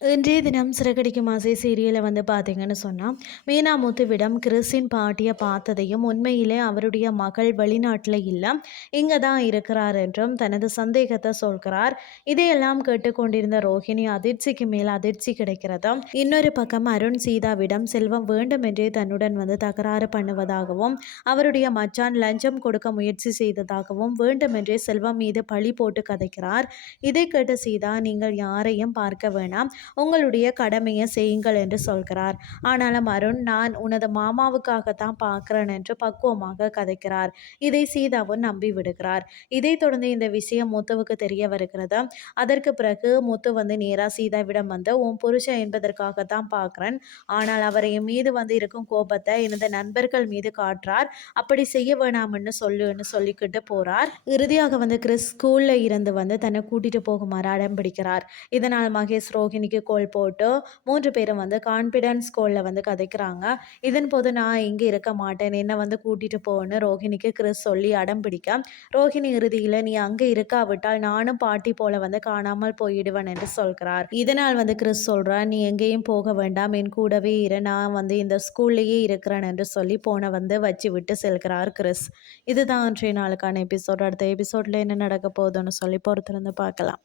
இன்றைய தினம் சிறகடிக்கும் ஆசை சீரியலை வந்து பார்த்தீங்கன்னு சொன்னால் மீனாமுத்துவிடம் கிறிஸின் பாட்டியை பார்த்ததையும் உண்மையிலே அவருடைய மகள் வெளிநாட்டில் இல்லை இங்கே தான் இருக்கிறார் என்றும் தனது சந்தேகத்தை சொல்கிறார். இதையெல்லாம் கேட்டுக்கொண்டிருந்த ரோஹிணி அதிர்ச்சிக்கு மேல் அதிர்ச்சி கிடைக்கிறதும் இன்னொரு பக்கம் அருண் சீதாவிடம் செல்வம் வேண்டும் என்றே தன்னுடன் வந்து தகராறு பண்ணுவதாகவும் அவருடைய மச்சான் லஞ்சம் கொடுக்க முயற்சி செய்ததாகவும் வேண்டுமென்றே செல்வம் மீது பழி போட்டு கதைக்கிறார். இதை கேட்ட சீதா நீங்கள் யாரையும் பார்க்க வேணாம் உங்களுடைய கடமையை செய்யுங்கள் என்று சொல்கிறார். ஆனாலும் அருண் நான் உனது மாமாவுக்காகத்தான் பார்க்கிறேன் என்று பக்குவமாக கதைக்கிறார். இதை சீதாவும் நம்பி விடுகிறார். இதைத் தொடர்ந்து இந்த விஷயம் முத்துவுக்கு தெரிய வருகிறது. அதற்கு பிறகு முத்து வந்து நேராக சீதாவிடம் வந்து உன் புருஷன் என்பதற்காகத்தான் பார்க்குறேன். ஆனால் அவரை மீது வந்து இருக்கும் கோபத்தை எனது நண்பர்கள் மீது காட்டுறார். அப்படி செய்ய வேணாம்னு சொல்லுன்னு சொல்லிக்கிட்டு போறார். இறுதியாக வந்து கிறிஸ் ஸ்கூல்ல இருந்து வந்து தன்னை கூட்டிட்டு போகுமாறு அடம் பிடிக்கிறார். இதனால் மகேஷ் ரோஹிணிக்கு கோல் போட்டு மூன்று பேரும் வந்து கான்ஃபிடென்ஸ் கோலில் வந்து கதைக்கிறாங்க. இதன் போது நான் இங்கே இருக்க மாட்டேன். என்னை வந்து கூட்டிகிட்டு போன்னு ரோஹிணிக்கு கிறிஸ் சொல்லி அடம் பிடிக்க. ரோஹிணி இறுதியில் நீ அங்கே இருக்காவிட்டால் நானும் பாட்டி போல வந்து காணாமல் போயிடுவேன் என்று சொல்கிறார். இதனால் வந்து கிறிஸ் சொல்கிறார் நீ எங்கேயும் போக வேண்டாம். என் கூடவே இரு. நான் வந்து இந்த ஸ்கூல்லையே இருக்கிறேன் என்று சொல்லி போனை வந்து வச்சு விட்டு செல்கிறார் கிறிஸ். இதுதான் அன்றைய நாளுக்கான எபிசோட். அடுத்த எபிசோடில் என்ன நடக்க போகுதுன்னு சொல்லி பொறுத்திருந்து பார்க்கலாம்.